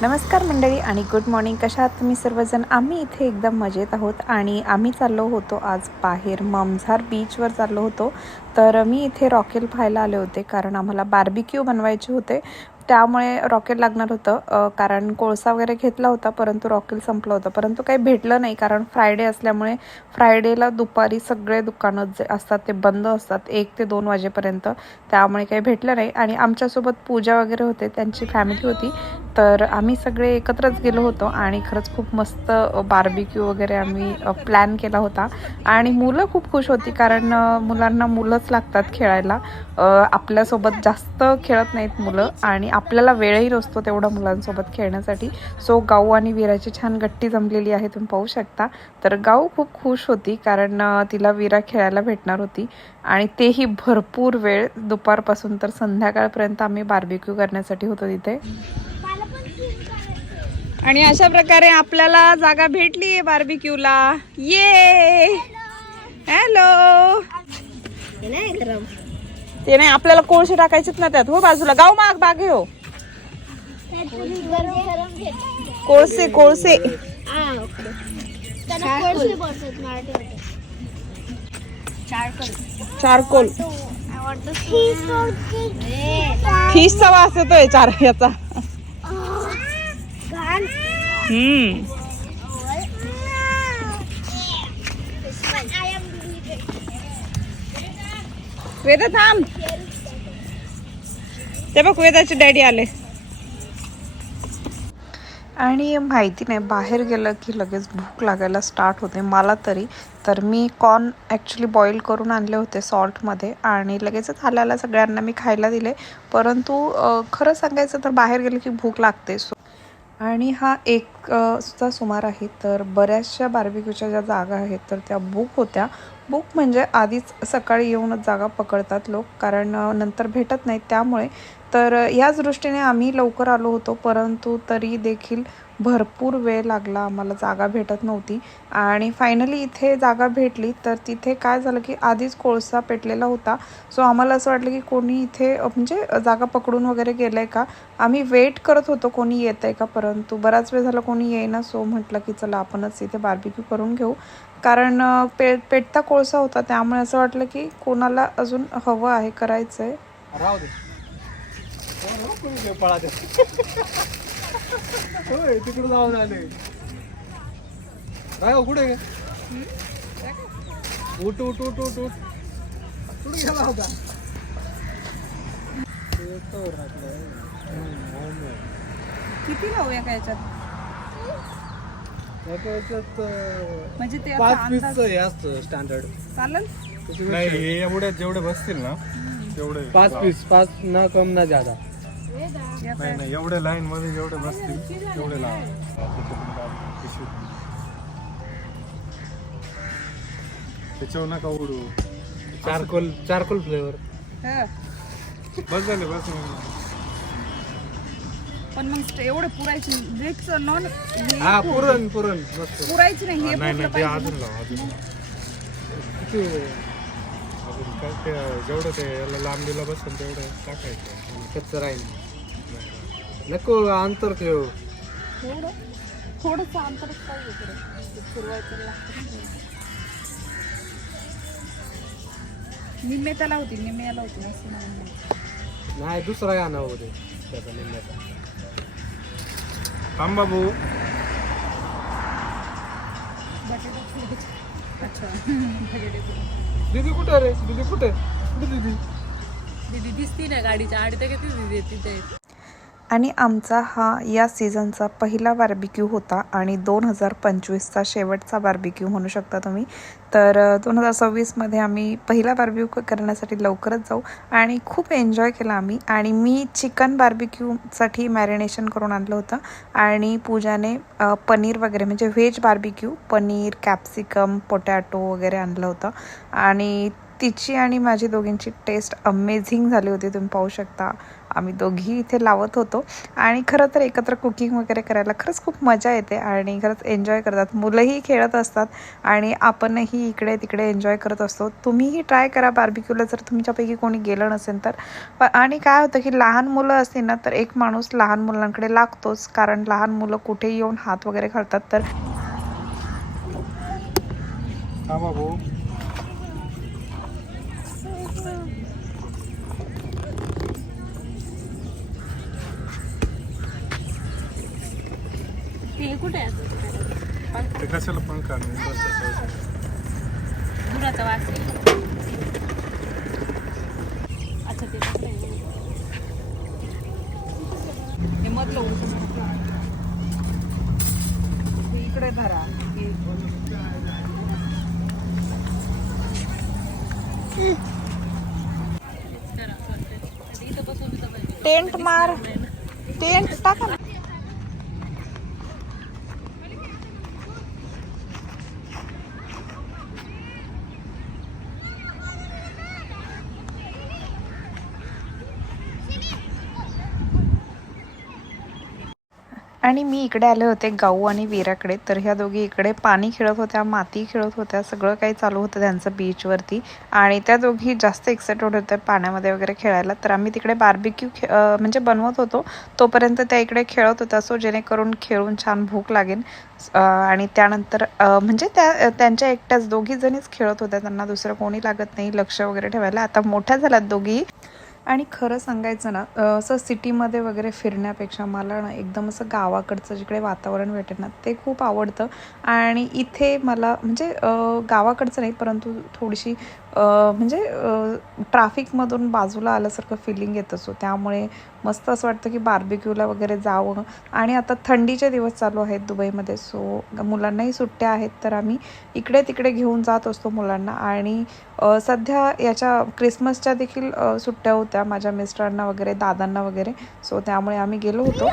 नमस्कार मंडळी आणि गुड मॉर्निंग. कशा आहात तुम्ही सर्वजण? आम्ही इथे एकदम मजेत आहोत आणि आम्ही चाललो होतो आज बाहेर ममझार बीचवर चाललो होतो. तर मी इथे रॉकेल पाहायला आले होते कारण आम्हाला बार्बिक्यू बनवायचे होते, त्यामुळे रॉकेल लागणार होतं. कारण कोळसा वगैरे घेतला होता परंतु रॉकेल संपलं होतं, परंतु काही भेटलं नाही कारण फ्रायडे असल्यामुळे फ्रायडेला दुपारी सगळे दुकानं जे असतात ते बंद असतात 1 ते 2 वाजेपर्यंत, त्यामुळे काही भेटलं नाही. आणि आमच्यासोबत पूजा वगैरे होते, त्यांची फॅमिली होती, तर आम्ही सगळे एकत्रच गेलो होतो आणि खरंच खूप मस्त बार्बिक्यू वगैरे आम्ही प्लॅन केला होता. आणि मुलं खूप खुश होती कारण मुलांना मुलंच लागतात खेळायला. आपल्यासोबत जास्त खेळत नाहीत मुलं आणि आपल्याला वेळही नसतो तेवढा मुलांसोबत खेळण्यासाठी. सो गाऊ आणि वीराची छान गट्टी जमलेली आहे, तुम्ही पाहू शकता. तर गाऊ खूप खुश होती कारण तिला वीरा खेळायला भेटणार होती आणि तेही भरपूर वेळ, दुपारपासून तर संध्याकाळपर्यंत आम्ही बार्बिक्यू करण्यासाठी होतो तिथे. आणि अशा प्रकारे आपल्याला जागा भेटली आहे बार्बिक्यूला. ये हॅलो. ते नाही, आपल्याला कोळसे टाकायचेत ना त्यात. हो बाजूला गाव माग बागे हो. कोळसे कोळसे चारकोल. फिशचा वास येतोय चार याचा. वेदा थांब. ते बघ वेदाचे डॅडी आले. आणि माहिती नाही, बाहेर गेलं की लगेच भूक लागायला स्टार्ट होते, मला तरी. तर मी कॉर्न ॲक्च्युली बॉईल करून आणले होते सॉल्टमध्ये आणि लगेचच आल्याला सगळ्यांना मी खायला दिले. परंतु खरं सांगायचं तर बाहेर गेलं की भूक लागते. आणि हा 1 चा सुमार आहे. तर बऱ्याचशा बार्बिक्यूच्या ज्या जागा आहेत तर त्या बुक होत्या. बुक म्हणजे आधीच सकाळी येऊनच जागा पकडतात लोक, कारण नंतर भेटत नाहीत त्यामुळे. तर याच दृष्टीने आम्ही लवकर आलो होतो, परंतु तरी देखील भरपूर वेळ लागला, आम्हाला जागा भेटत नव्हती. आणि फायनली इथे जागा भेटली. तर तिथे काय झालं की आधीच कोळसा पेटलेला होता. सो आम्हाला असं वाटलं की कोणी इथे म्हणजे जागा पकडून वगैरे गेलं आहे का. आम्ही वेट करत होतो कोणी येत आहे का, परंतु बराच वेळ झाला कोणी येईना. सो म्हटलं की चला आपणच इथे बार्बिक्यू करून घेऊ, कारण पेटता कोळसा होता, त्यामुळे असं वाटलं की कोणाला अजून हवं आहे, करायचं आहे. तिकडे जाऊन आले. राय कुठे उठ उठ उठ उठ उठ कुठे गेला होता? किती लावू एका याच्यात? म्हणजे ते 5 पीसचं हे असतं स्टँडर्ड. चालेल. नाही, हे एवढे जेवढे बसतील ना तेवढे 5 पीस, 5 ना कम ना ज्यादा. नाही नाही, एवढे लाईन मध्ये जेवढे बसतील तेवढे लावा. त्याच्यावर नका उडू. Charcoal flavour. बस झाले बस. पण मग एवढं पुरायची नॉन. हा पुरण मस्त. पुरायची नाही, हे नाही पुरलं नाही, ते पाहिजे. अजून लावा अजून. किती अजून काय ते जेवढं ते याला लांबीला बसेल तेवढं टाकायचं. कच्चं राहील. नको अंतर ठेव. थोडंसं अंतरच पाहिजे खरं. पुरवायचं लागतं. निम्मे त्याला होती, निम्मे याला होती असं म्हणून. नाही दुसरा गाणं होते त्याचा निम्म्याचा. थांब बाबू. अच्छा. दीदी कुठे रे? दीदी कुठे दीदी? दीदी दिसती ना गाडीच्या आड, तर किती दीदी तिथे. आणि आमचा हा या सीझनचा पहिला बार्बिक्यू होता आणि 2025चा शेवटचा बार्बिक्यू म्हणू शकता तुम्ही. तर 2026मध्ये आम्ही पहिला बार्बिक्यू करण्यासाठी लवकरच जाऊ आणि खूप एन्जॉय केला आम्ही. आणि मी चिकन बार्बिक्यूसाठी मॅरिनेशन करून आणलं होतं आणि पूजाने पनीर वगैरे म्हणजे veg barbecue, paneer, capsicum, potato वगैरे आणलं होतं. आणि तिची आणि माझी दोघींची टेस्ट अमेझिंग झाली होती, तुम्ही पाहू शकता. आम्ही दोघी इथे लावत होतो. आणि खरं तर एकत्र कुकिंग वगैरे करायला खरंच खूप मजा येते आणि खरंच एन्जॉय करतात. मुलंही खेळत असतात आणि आपणही इकडे तिकडे एन्जॉय करत असतो. तुम्हीही ट्राय करा बार्बिक्यूला जर तुमच्यापैकी कोणी गेलं नसेल तर. आणि काय होतं की लहान मुलं असतील ना तर एक माणूस लहान मुलांकडे लागतोच, कारण लहान मुलं कुठेही येऊन हात वगैरे घालतात. तर थांबा भाऊ. ते कुठे आहे ते कशाला पंखा आणून बसायचं? दुराचा वास आहे. अच्छा ते कसं आहे? हे मधलं इकडे धरा. इथं बसून टेंट मार, टेंट टाका ना. आणि मी इकडे आले होते गाऊ आणि वीराकडे. तर ह्या दोघी इकडे पाणी खेळत होत्या, माती खेळत होत्या, सगळं काही चालू होतं त्यांचं बीचवरती. आणि त्या दोघी जास्त एक्साइटेड होत्या पाण्यामध्ये वगैरे खेळायला. तर आम्ही तिकडे बार्बिक्यू म्हणजे बनवत होतो, तोपर्यंत त्या इकडे खेळत होत्या. सो जेणेकरून खेळून छान भूक लागेल. आणि त्यानंतर म्हणजे त्यांच्या एकट्याच दोघी जणीच खेळत होत्या, त्यांना दुसरं कोणी लागत नाही लक्ष वगैरे ठेवायला. आता मोठ्या झाल्यात दोघी. आणि खरं सांगायचं ना, असं सिटीमध्ये वगैरे फिरण्यापेक्षा मला ना एकदम असं गावाकडचं जिकडे वातावरण भेटेल ना ते खूप आवडतं. आणि इथे मला म्हणजे गावाकडचं नाही परंतु थोडीशी म्हणजे ट्रॅफिकमधून बाजूला आल्यासारखं फिलिंग येतं. सो त्यामुळे मस्त असं वाटतं की बार्बिक्यूला वगैरे जावं. आणि आता थंडीचे दिवस चालू आहेत दुबईमध्ये, सो मुलांनाही सुट्ट्या आहेत तर आम्ही इकडे तिकडे घेऊन जात असतो मुलांना. आणि सध्या याच्या क्रिसमसच्या देखील सुट्ट्या होत्या माझ्या मिस्टरांना वगैरे, दादांना वगैरे. सो त्यामुळे आम्ही गेलो होतो.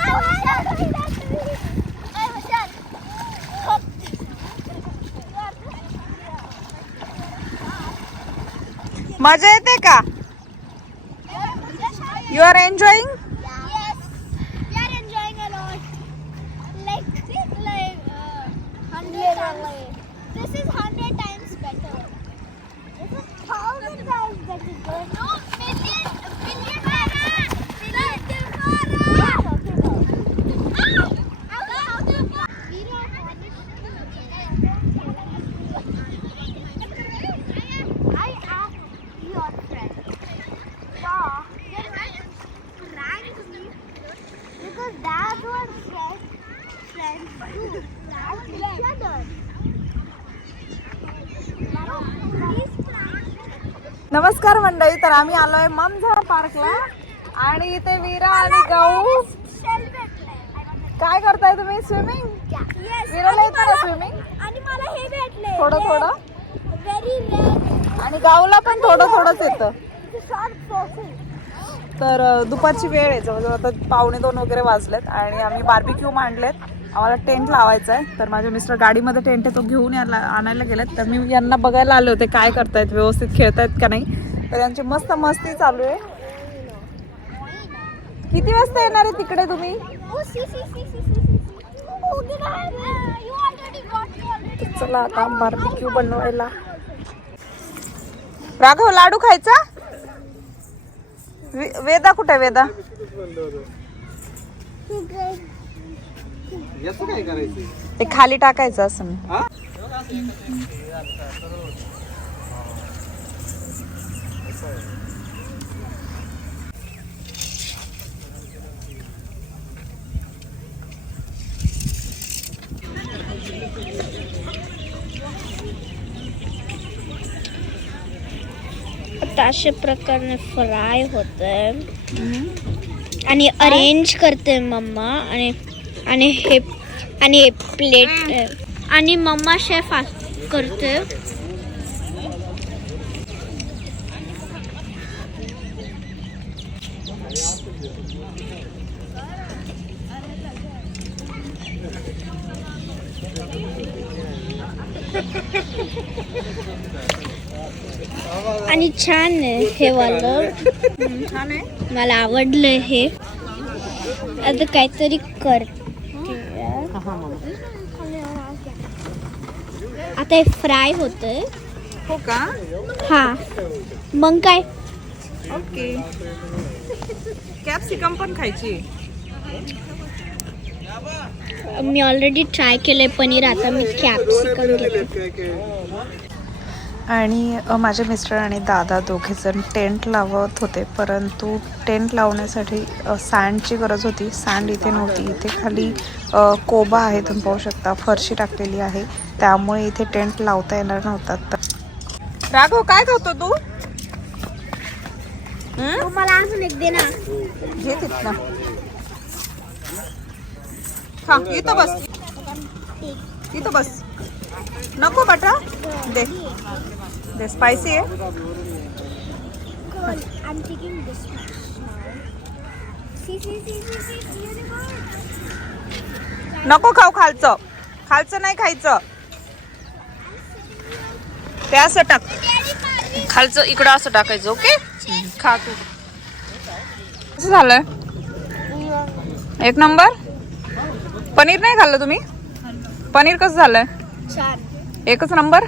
मजा येते का? You are enjoying? Yes, we are enjoying a lot. Like 100 times. This is 100 times better. This is 1,000 times better. No, billion. I asked your friend. Because that's what friends do. Prank each other. नमस्कार मंडळी. तर आम्ही आलोय ममझार पार्कला आणि इथे वीरा आणि गऊ काय करताय तुम्ही? स्विमिंग? वीराला येतं ना स्विमिंग? आणि मला हे भेटले थोडं थोडं. व्हेरी रेड आणि गाऊला पण थोडं थोडंच येतं. Short photo. तर दुपारची वेळ आहे, जवळजवळ आता 1:45 वगैरे वाजलेत आणि आम्ही बार्बिक्यू मांडलेत. आम्हाला टेंट लावायचा आहे. तर माझे मिस्टर गाडीमध्ये टेंट आहे तो घेऊन आणायला गेलेत. तर मी यांना बघायला आले होते काय करतायत, व्यवस्थित खेळतायत का नाही. तर यांची मस्त मस्ती चालू आहे. किती वाजता येणार आहे तिकडे तुम्ही? चला आता बार्बिक्यू बनवायला. राघव लाडू खायचा? वेदा कुठे? वेदा याचं काय करायचं? ते खाली टाकायचं असं मी. अशा प्रकारे फ्राय होतंय आणि अरेंज करते मम्मा. आणि हे प्लेट आणि मम्मा शेफ करते. आणि छान आहे हे वालं. छान आहे. मला आवडलं हे. आता काहीतरी करते. आता हे फ्राय होतंय. हो का? हा मग काय ओके. कॅप्सिकम पण खायची. मी ऑलरेडी ट्राय केलंय पनीर. आता मी कॅप्सिकम घेते. आणि माझे मिस्टर आणि दादा दोघेजण टेंट लावत होते, परंतु टेंट लावण्यासाठी सँडची गरज होती. सँड इथे नव्हती. इथे खाली कोबा आहे, तुम्ही पाहू शकता, फरशी टाकलेली आहे, त्यामुळे इथे टेंट लावता येणार नव्हता. तर राघव काय खातो तू? मला अजून एक दे ना. घे तिथनं. खा. इथं बस, इथं बस. नको बटा. दे दे. स्पायसी आहे. I'm taking this one. See. नको खाऊ खालचं. खालचं नाही खायचं. ते असं टाक. खालचं इकडं असं टाकायचं. ओके. खा तू. कसं झालंय? एक नंबर. पनीर नाही खाल्लं तुम्ही? पनीर कसं झालंय? छान. एकच नंबर.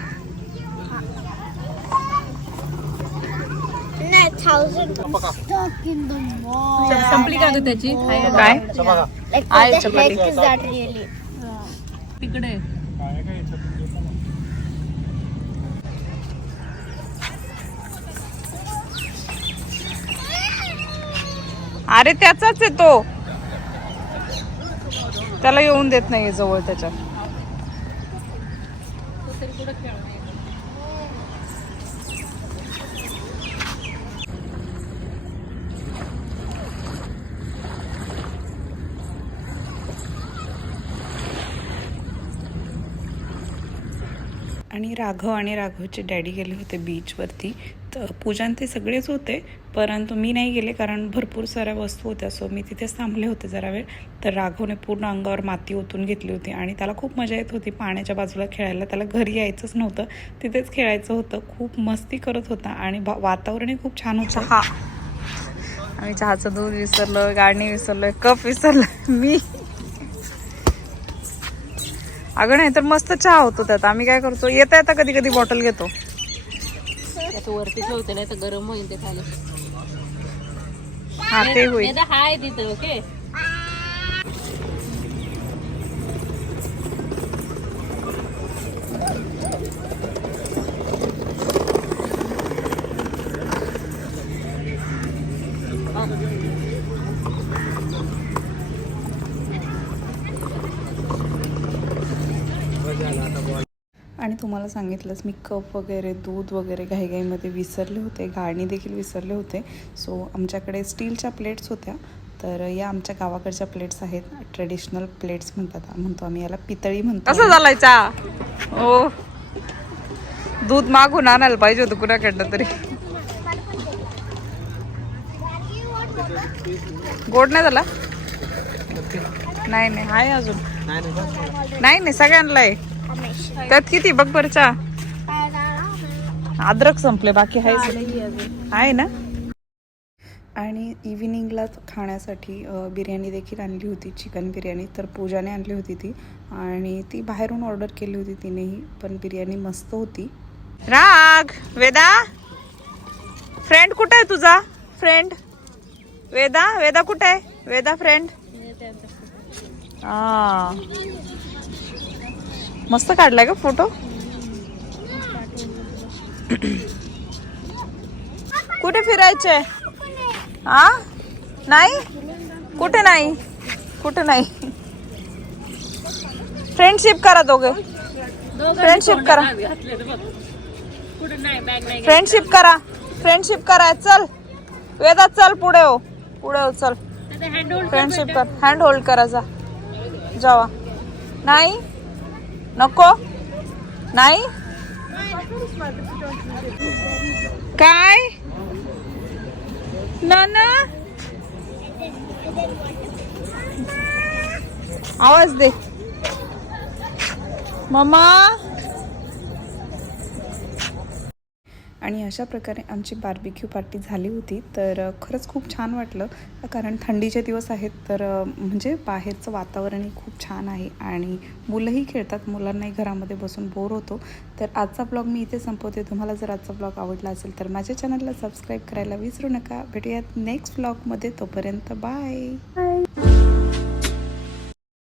नाही 1000 stuck in the wall. संपली का ग त्याची? काय? Like आहे what the chapati. heck is that really? तिकडे अरे त्याचाच आहे तो. त्याला येऊन देत नाहीये जवळ त्याच्या. आणि राघव आणि राघवचे डॅडी गेले होते बीचवरती. तर पूजन ते सगळेच होते, परंतु मी नाही गेले कारण भरपूर साऱ्या वस्तू होत्या. सो मी तिथेच थांबले होते जरा वेळ. तर राघवने पूर्ण अंगावर माती ओतून घेतली होती आणि त्याला खूप मजा येत होती पाण्याच्या बाजूला खेळायला. त्याला घरी यायचंच नव्हतं, तिथेच खेळायचं होतं. खूप मस्ती करत होता आणि वातावरणही खूप छान होतं. चहा, आम्ही चहाचं दूध विसरलो, गाडणी विसरलोय, कप विसरलोय मी. अगं नाही तर मस्त चहा होतो त्यात. आम्ही काय करतो, येता येता कधी कधी बॉटल घेतो. वरती ठेवते नाही तर गरम होईल ते खाली. हा ते होईल. हाय तिथं. ओके. आणि तुम्हाला सांगितलंच मी, कप वगैरे दूध वगैरे घाईघाईमध्ये विसरले होते, गाळणी देखील विसरले होते. सो आमच्याकडे स्टीलच्या प्लेट्स होत्या. तर या आमच्या गावाकडच्या प्लेट्स आहेत, ट्रेडिशनल प्लेट्स म्हणतो आम्ही याला, पितळी म्हणतो. कसं झालाय चहा? ओ, दूध मागून आणायला पाहिजे होतं कुणाकडनं तरी. गोड नाही झाला? नाही आहे अजून. नाही सगळ्यांना आहे. त्यात किती बघ बरं चहा. अद्रक संपले, बाकी आहे ना. आणि इव्हिनिंगला खाण्यासाठी बिर्याणी देखील आणली होती, चिकन बिर्याणी. तर पूजाने आणली होती ती, आणि ती बाहेरून ऑर्डर केली होती तिनेही, पण बिर्याणी मस्त होती. राग, वेदा फ्रेंड कुठे आहे तुझा? फ्रेंड वेदा कुठे आहे? वेदा फ्रेंड. मस्त काढलाय का फोटो. कुठे फिरायचे? नाही कुठे नाही. फ्रेंडशिप करा दोघे. फ्रेंडशिप करा. चल वेदा, चल पुढे हो चल. फ्रेंडशिप कर. हँड होल्ड करा. जावा. नाही नको. नाही काय नाना, आवाज दे मम्मा. आणि अशा प्रकारे आमची बार्बिक्यू पार्टी झाली होती. तर खरंच खूप छान वाटलं, कारण थंडीचे दिवस आहेत. तर म्हणजे बाहेरचं वातावरणही खूप छान आहे आणि मुलंही खेळतात, मुलांनाही घरामध्ये बसून बोर होतो. तर आजचा ब्लॉग मी इथे संपवते. तुम्हाला जर आजचा ब्लॉग आवडला असेल तर माझ्या चॅनलला सबस्क्राईब करायला विसरू नका. भेटूयात नेक्स्ट ब्लॉगमध्ये. तोपर्यंत बाय.